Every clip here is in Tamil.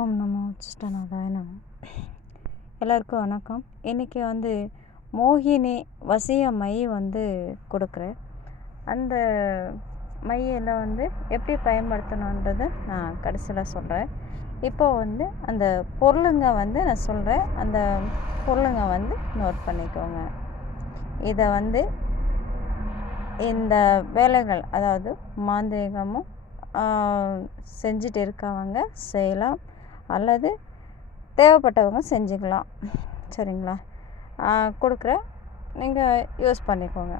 ஓம் நமோ சிஷ்டநாதாய நமோ. எல்லாருக்கும் வணக்கம். இன்றைக்கி மோகினி வசிய மை கொடுக்குறேன். அந்த மையில் எப்படி பயன்படுத்தணுன்றதை நான் கடைசியில் சொல்கிறேன். இப்போது அந்த பொருளுங்க நான் சொல்கிறேன். அந்த பொருளுங்க நோட் பண்ணிக்கோங்க. இதை இந்த வேலைகள், அதாவது மாந்திரீகமும் செஞ்சுட்டு இருக்கவங்க செய்யலாம், அல்லது தேவைப்பட்டவங்க செஞ்சுக்கலாம். சரிங்களா? கொடுக்குறேன், நீங்கள் யூஸ் பண்ணிக்கோங்க.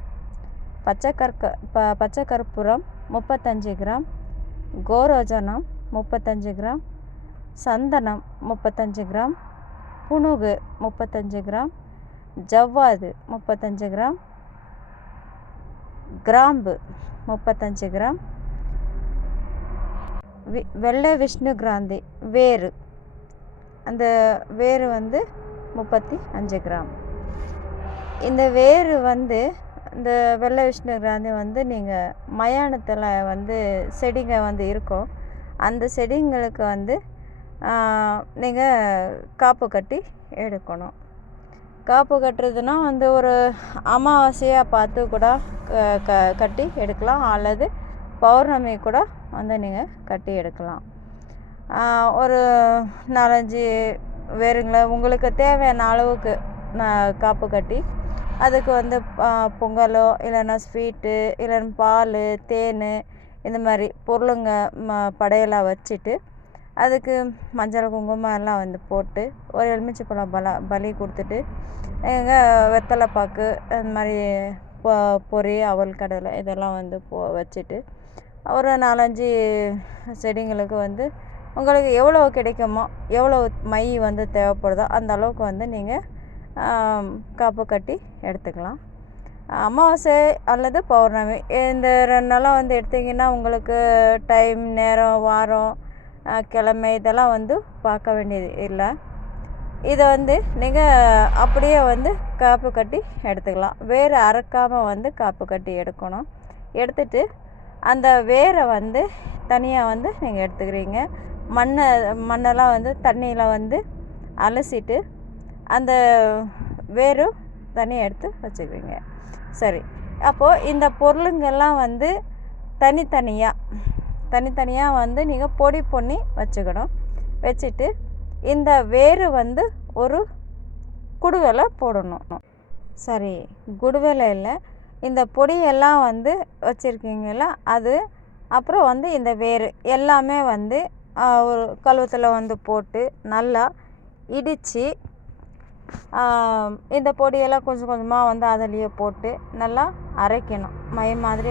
பச்சை கற்பூரம் 35 கிராம், கோரோஜனம் 35 கிராம், சந்தனம் 35 கிராம், புனுகு 35 கிராம், ஜவ்வாது 35 கிராம், கிராம்பு 35 கிராம், வெள்ளை விஷ்ணு கிராந்தி வேறு, அந்த வேறு 35 கிராம். இந்த வேறு இந்த வெள்ளை விஷ்ணு கிராந்தி நீங்கள் மயானத்தில் செடிங்க இருக்கும். அந்த செடிங்களுக்கு நீங்கள் காப்பு கட்டி எடுக்கணும். காப்பு கட்டுறதுனா ஒரு அமாவாசையாக பார்த்து கூட கட்டி எடுக்கலாம், அல்லது பௌர்ணமி கூட நீங்கள் கட்டி எடுக்கலாம். ஒரு 4-5 வேறுங்களை உங்களுக்கு தேவையான அளவுக்கு காப்பு கட்டி, அதுக்கு பொங்கலோ இல்லைன்னா ஸ்வீட்டு இல்லைன்னா பால், தேன், இந்த மாதிரி பொருளுங்க படையெல்லாம் வச்சுட்டு, அதுக்கு மஞ்சள் குங்குமம் எல்லாம் போட்டு, ஒரு எலுமிச்சை பழம் பலி கொடுத்துட்டு, வெத்தலை பாக்கு, அந்த மாதிரி பொரி, அவல், கடலை இதெல்லாம் வச்சுட்டு, ஒரு 4-5 செடிங்களுக்கு உங்களுக்கு எவ்வளோ கிடைக்குமோ, எவ்வளோ மை தேவைப்படுதோ அந்த அளவுக்கு நீங்கள் காப்பு கட்டி எடுத்துக்கலாம். அமாவாசை அல்லது பௌர்ணமி இந்த 2 நாளாக எடுத்திங்கன்னா உங்களுக்கு டைம், நேரம், வாரம், கிழமை இதெல்லாம் பார்க்க வேண்டியது இல்லை. இதை நீங்கள் அப்படியே காப்பு கட்டி எடுத்துக்கலாம். வேறு அறுக்காமல் காப்பு கட்டி எடுக்கணும். எடுத்துட்டு அந்த வேரை தனியாக நீங்கள் எடுத்துக்கிறீங்க. மண்ணெல்லாம் தண்ணியில் அலசிட்டு அந்த வேரும் தனியாக எடுத்து வச்சுக்குவீங்க. சரி, அப்போது இந்த பொருளுங்கெல்லாம் தனித்தனியாக நீங்கள் பொடி பண்ணி வச்சுக்கணும். வச்சுட்டு இந்த வேறு ஒரு குடுவையில் போடணும். சரி, குடுவையில் இந்த பொடியெல்லாம் வச்சுருக்கீங்களா, அது அப்புறம் இந்த வேறு எல்லாமே ஒரு கழுவத்தில் போட்டு நல்லா இடித்து, இந்த பொடியெல்லாம் கொஞ்சம் கொஞ்சமாக அதிலேயே போட்டு நல்லா அரைக்கணும். மை மாதிரி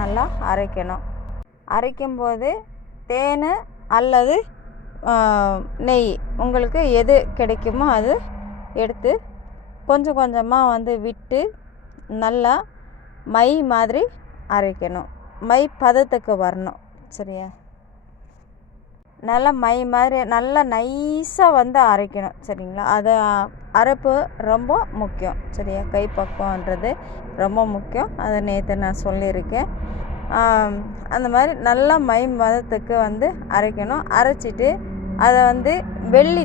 நல்லா அரைக்கணும். அரைக்கும்போது தேன் அல்லது நெய், உங்களுக்கு எது கிடைக்குமோ அது எடுத்து கொஞ்சம் கொஞ்சமாக விட்டு நல்லா மை மாதிரி அரைக்கணும். மை பதத்துக்கு வரணும். சரியா? நல்லா மை மாதிரி நல்லா நைஸாக அரைக்கணும். சரிங்களா? அது அரைப்பு ரொம்ப முக்கியம். சரியா? கைப்பக்குவன்றது ரொம்ப முக்கியம். அதை நேற்று நான் சொல்லியிருக்கேன். அந்த மாதிரி நல்லா மை பதத்துக்கு அரைக்கணும். அரைச்சிட்டு அதை வெள்ளி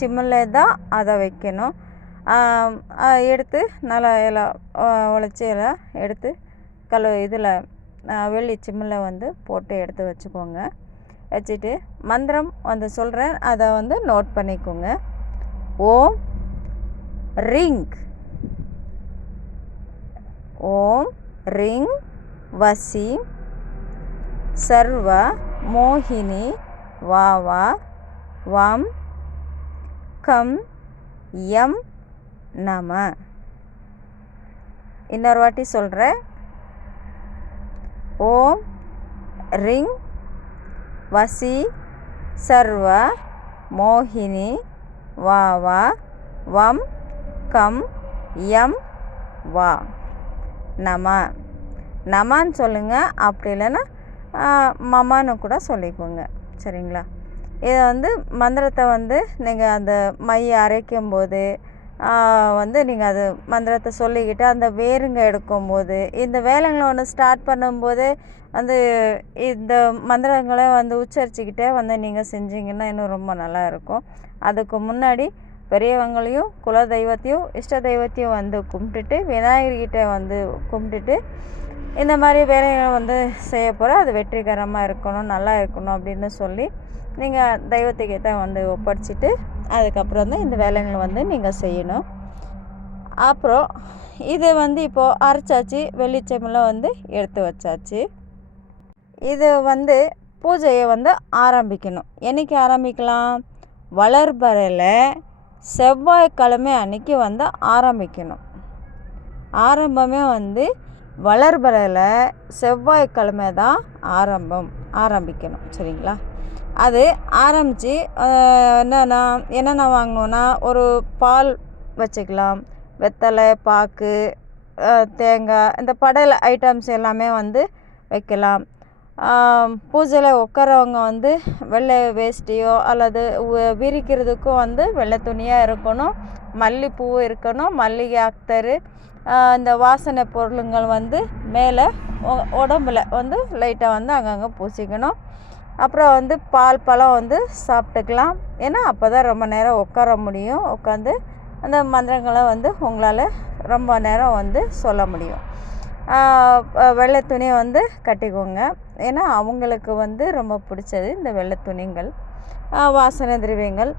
சிம்மில் தான் அதை வைக்கணும். எடுத்து நல்லா எல்லாம் உழைச்சி எல்லாம் எடுத்து இதில் வெள்ளி சிம்மில் போட்டு எடுத்து வச்சுக்கோங்க. வச்சுட்டு மந்திரம் சொல்கிறேன், அதை நோட் பண்ணிக்கோங்க. ஓம் ரிங், ஓம் ரிங் வசி சர்வ மோகினி வாவா வம் கம் யம் நம. இன்னொரு வாட்டி சொல்கிறேன். ஓம் ரிங் வசி சர்வ மோகினி வாவா வம் கம் யம் வா நம. நமன்னு சொல்லுங்கள், அப்படி இல்லைன்னா மமான்னு கூட சொல்லிக்கோங்க. சரிங்களா? இதை மந்திரத்தை நீங்கள் அந்த மையை அரைக்கும்போது வந்து நீங்கள் அது மந்திரத்தை சொல்லிக்கிட்டு அந்த வேருங்க எடுக்கும்போது இந்த வேலைங்களை ஒன்று ஸ்டார்ட் பண்ணும்போது வந்து இந்த மந்திரங்களை வந்து உச்சரிச்சுக்கிட்டே வந்து நீங்கள் செஞ்சீங்கன்னா இன்னும் ரொம்ப நல்லா இருக்கும். அதுக்கு முன்னாடி பெரியவங்களையும் குல தெய்வத்தையும் இஷ்ட தெய்வத்தையும் வந்து கும்பிட்டுட்டு விநாயகர்கிட்ட வந்து கும்பிட்டுட்டு இந்த மாதிரி வேலைகள் வந்து செய்ய போகிற அது வெற்றிகரமாக இருக்கணும், நல்லா இருக்கணும் அப்படின்னு சொல்லி நீங்கள் தெய்வத்துக்கிட்ட வந்து ஒப்படைச்சிட்டு அதுக்கப்புறம் தான் இந்த வேலைகளை வந்து நீங்கள் செய்யணும். அப்புறம் இது வந்து இப்போது அரைச்சாச்சு, வெள்ளிச்செம்பில் வந்து எடுத்து வச்சாச்சு. இது வந்து பூஜையை வந்து ஆரம்பிக்கணும். என்றைக்கு ஆரம்பிக்கலாம்? வளர்பிறையில் செவ்வாய்க்கிழமை அன்னைக்கு வந்து ஆரம்பிக்கணும். ஆரம்பமே வந்து வளர்பிறையில் செவ்வாய்க்கிழமை தான் ஆரம்பிக்கணும். சரிங்களா? அது ஆரம்பித்து என்னென்ன வாங்கணுன்னா ஒரு பால் வச்சுக்கலாம், வெத்தலை, பாக்கு, தேங்காய், இந்த படையல் ஐட்டம்ஸ் எல்லாமே வந்து வைக்கலாம். பூஜையில் உட்காரவங்க வந்து வெள்ளை வேஷ்டியோ அல்லது விரிக்கிறதுக்கும் வந்து வெள்ளை துணியாக இருக்கணும், மல்லிப்பூ இருக்கணும், மல்லிகை அத்தர், இந்த வாசனை பொருளுங்கள் வந்து மேலே உடம்புல வந்து லைட்டாக வந்து அங்கங்கே பூசிக்கணும். அப்புறம் வந்து பால் பழம் வந்து சாப்பிட்டுக்கலாம். ஏன்னா அப்போ தான் ரொம்ப நேரம் உட்கார முடியும். உட்காந்து அந்த மந்திரங்களை வந்து உங்களால் ரொம்ப நேரம் வந்து சொல்ல முடியும். வெள்ளை துணி வந்து கட்டிக்கோங்க. ஏன்னா அவங்களுக்கு வந்து ரொம்ப பிடிச்சது இந்த வெள்ளை துணிகள், வாசனை திரவியங்கள்.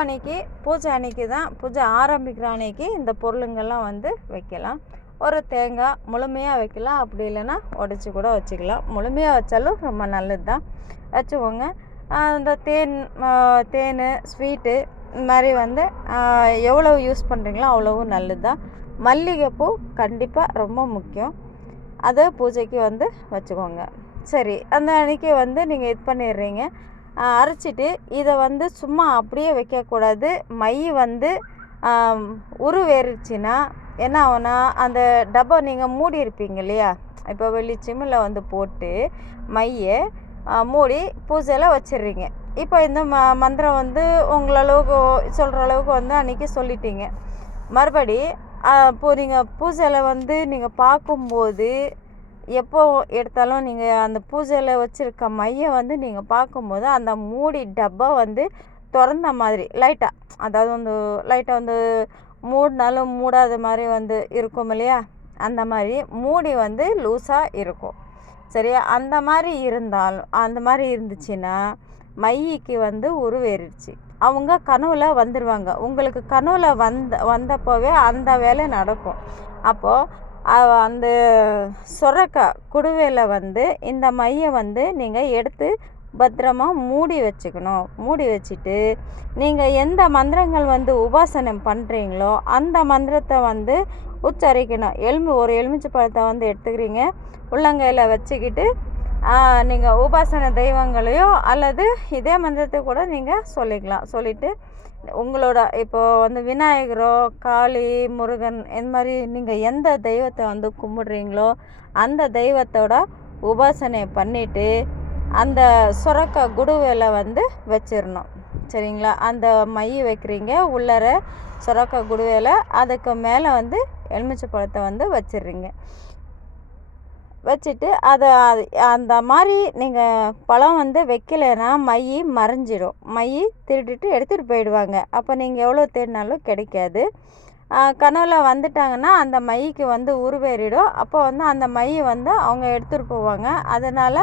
அன்னைக்கு பூஜை அன்னைக்கு தான், பூஜை ஆரம்பிக்கிற அன்னைக்கு இந்த பொருளுங்கள்லாம் வந்து வைக்கலாம். ஒரு தேங்காய் முழுமையாக வைக்கலாம், அப்படி இல்லைன்னா உடச்சி கூட வச்சுக்கலாம். முழுமையாக வச்சாலும் ரொம்ப நல்லது தான், வச்சுக்கோங்க. இந்த தேன் ஸ்வீட்டு இந்த மாதிரி வந்து எவ்வளோ யூஸ் பண்ணுறீங்களோ அவ்வளவு நல்லது தான். மல்லிகைப்பூ கண்டிப்பாக ரொம்ப முக்கியம், அதை பூஜைக்கு வந்து வச்சுக்கோங்க. சரி, அந்த அன்றைக்கி வந்து நீங்கள் இது பண்ணிடுறீங்க. அரைச்சிட்டு இதை வந்து சும்மா அப்படியே வைக்கக்கூடாது. மை வந்து உருவேறிச்சுன்னா என்ன ஆகுனா, அந்த டப்பா நீங்கள் மூடி இருப்பீங்க இல்லையா, இப்போ வெள்ளி சிம்மில் வந்து போட்டு மையை மூடி பூஜையில் வச்சிடுறீங்க. இப்போ இந்த மந்திரம் வந்து உங்களளவுக்கு சொல்கிற அளவுக்கு வந்து அன்றைக்கி சொல்லிட்டீங்க. மறுபடி இப்போது நீங்கள் பூஜையில் வந்து நீங்கள் பார்க்கும்போது எப்போ எடுத்தாலும் நீங்கள் அந்த பூஜையில் வச்சுருக்க மையை வந்து நீங்கள் பார்க்கும்போது அந்த மூடி டப்பா வந்து திறந்த மாதிரி லைட்டாக, அதாவது வந்து லைட்டாக வந்து மூடினாலும் மூடாத மாதிரி வந்து இருக்கும் இல்லையா, அந்த மாதிரி மூடி வந்து லூஸாக இருக்கும். சரியா? அந்த மாதிரி இருந்துச்சுன்னா மைக்கு வந்து உருவேறிடுச்சு. அவங்க கனவுல வந்துடுவாங்க. உங்களுக்கு கனவுல வந்தப்போவே அந்த வேலை நடக்கும். அப்போது அந்த சுரக்காய் குடுவையில் வந்து இந்த மையை வந்து நீங்கள் எடுத்து பத்திரமா மூடி வச்சுக்கணும். மூடி வச்சுட்டு நீங்கள் எந்த மந்திரங்கள் வந்து உபாசனம் பண்ணுறீங்களோ அந்த மந்திரத்தை வந்து உச்சரிக்கணும். ஒரு எலுமிச்சை பழத்தை வந்து எடுத்துக்கிறீங்க, உள்ளங்கையில் வச்சுக்கிட்டு நீங்கள் உபாசன தெய்வங்களையோ அல்லது இதே மந்திரத்தை கூட நீங்கள் சொல்லிக்கலாம். சொல்லிவிட்டு உங்களோட இப்போது வந்து விநாயகரோ காளி முருகன் இந்த மாதிரி நீங்கள் எந்த தெய்வத்தை வந்து கும்பிடுறீங்களோ அந்த தெய்வத்தோட உபாசனை பண்ணிவிட்டு அந்த சுரக்காய் குடுவையில் வந்து வச்சிடணும். சரிங்களா? அந்த மை வைக்கிறீங்க உள்ளர சுரக்காய் குடுவையில், அதுக்கு மேலே வந்து எலுமிச்சை பழத்தை வந்து வச்சிடுறீங்க. வச்சுட்டு அதை அந்த மாதிரி நீங்கள் பழம் வந்து வைக்கலைன்னா மை மறைஞ்சிடும். மை திருடிட்டு எடுத்துகிட்டு போயிடுவாங்க. அப்போ நீங்கள் எவ்வளோ தேடினாலும் கிடைக்காது. கனவுல வந்துட்டாங்கன்னா அந்த மைக்கு வந்து உருவேறிடும். அப்போ வந்து அந்த மை வந்து அவங்க எடுத்துகிட்டு போவாங்க. அதனால்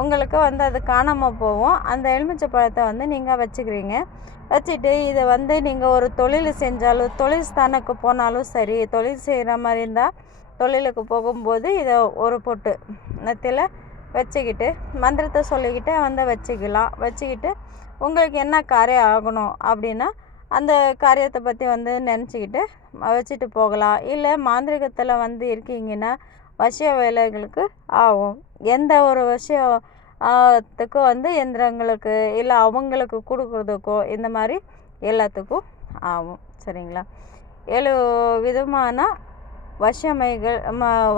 உங்களுக்கு வந்து அது காணாமல் போகும். அந்த எலுமிச்சை பழத்தை வந்து நீங்கள் வச்சுக்கிறீங்க. வச்சுட்டு இதை வந்து நீங்கள் ஒரு தொழில் செஞ்சாலும், தொழில் ஸ்தானத்துக்கு போனாலும் சரி, தொழில் செய்கிற மாதிரி இருந்தால் தொழிலுக்கு போகும்போது இதை ஒரு பொட்டு நெத்தியில் வச்சுக்கிட்டு மந்திரத்தை சொல்லிக்கிட்டே வந்து வச்சுக்கலாம். வச்சுக்கிட்டு உங்களுக்கு என்ன காரியம் ஆகணும் அப்படின்னா அந்த காரியத்தை பற்றி வந்து நினச்சிக்கிட்டு வச்சுட்டு போகலாம். இல்லை மாந்திரிகத்தில் வந்து இருக்கீங்கன்னா வசிய வேலைகளுக்கு ஆகும். எந்த ஒரு விஷயத்துக்கும் வந்து எந்திரங்களுக்கு இல்லை அவங்களுக்கு கொடுக்குறதுக்கோ இந்த மாதிரி எல்லாத்துக்கும் ஆகும். சரிங்களா? 7 விதமான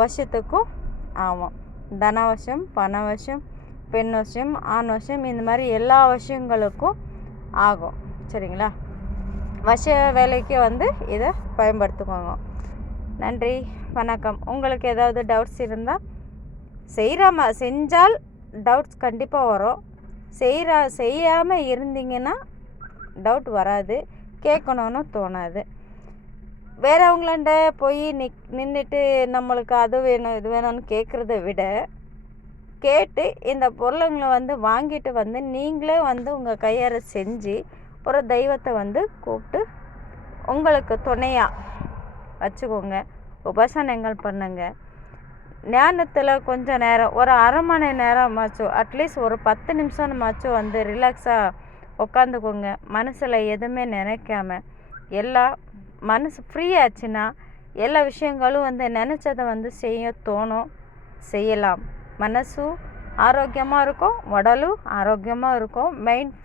வசியத்துக்கும் ஆகும். தனவசம், பணவசம், பெண் வசியம், ஆண் வசியம், இந்த மாதிரி எல்லா விஷயங்களுக்கும் ஆகும். சரிங்களா? வச வேலைக்கு வந்து இதை பயன்படுத்துவாங்க. நன்றி, வணக்கம். உங்களுக்கு ஏதாவது டவுட்ஸ் இருந்தால் செஞ்சால் டவுட்ஸ் கண்டிப்பாக வரும். செய்யாமல் இருந்தீங்கன்னா டவுட் வராது, கேட்கணுன்னு தோணாது. வேறவங்களாண்ட போய் நின்றுட்டு நம்மளுக்கு அது வேணும் இது வேணும்னு கேட்குறத விட கேட்டு இந்த பொருளுங்களை வந்து வாங்கிட்டு வந்து நீங்களே வந்து உங்கள் கையார செஞ்சு ஒரு தெய்வத்தை வந்து கூப்பிட்டு உங்களுக்கு துணையாக வச்சுக்கோங்க. உபாசனங்கள் பண்ணுங்க. ஞானத்தில் கொஞ்சம் நேரம், ஒரு அரை மணி நேரமாச்சும், அட்லீஸ்ட் ஒரு 10 நிமிஷமாச்சும் வந்து ரிலாக்ஸாக உட்காந்துக்கோங்க. மனசில் எதுவுமே நினைக்காம எல்லாம் மனசு ஃப்ரீ ஆச்சுன்னா எல்லா விஷயங்களும் வந்து நினச்சதை வந்து செய்ய தோணும், செய்யலாம். மனசும் ஆரோக்கியமாக இருக்கும், உடலும் ஆரோக்கியமாக இருக்கும், மைண்ட்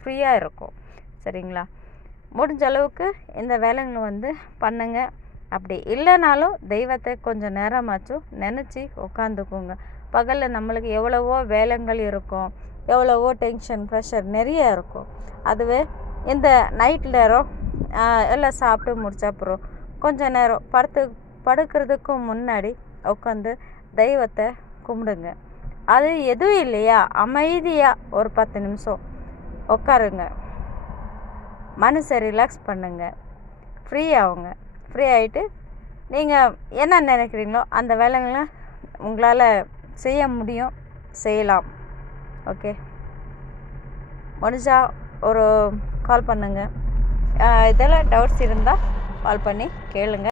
ஃப்ரீயாக இருக்கும். சரிங்களா? முடிஞ்ச அளவுக்கு இந்த வேலைங்களை வந்து பண்ணுங்க. அப்படி இல்லைனாலும் தெய்வத்தை கொஞ்சம் நேரமாச்சும் நினச்சி உட்காந்துக்கோங்க. பகலில் நம்மளுக்கு எவ்வளவோ வேலைகள் இருக்கும், எவ்வளவோ டென்ஷன் ப்ரெஷர் நிறைய இருக்கும். அதுவே இந்த நைட் நேரம் எல்லாம் சாப்பிட்டு முடிச்ச அப்புறம் கொஞ்சம் நேரம் படுக்கிறதுக்கு முன்னாடி உட்காந்து தெய்வத்தை கும்பிடுங்க. அது எதுவும் இல்லையா, அமைதியாக ஒரு 10 நிமிஷம் உட்காருங்க. மனசை ரிலாக்ஸ் பண்ணுங்க, ஃப்ரீ ஆகுங்க. ஃப்ரீ ஆகிட்டு நீங்கள் என்ன நினைக்கிறீங்களோ அந்த வேலைங்களை உங்களால் செய்ய முடியும், செய்யலாம். ஓகே, முடிஞ்சால் ஒரு கால் பண்ணுங்கள். இதெல்லாம் டவுட்ஸ் இருந்தால் கால் பண்ணி கேளுங்க.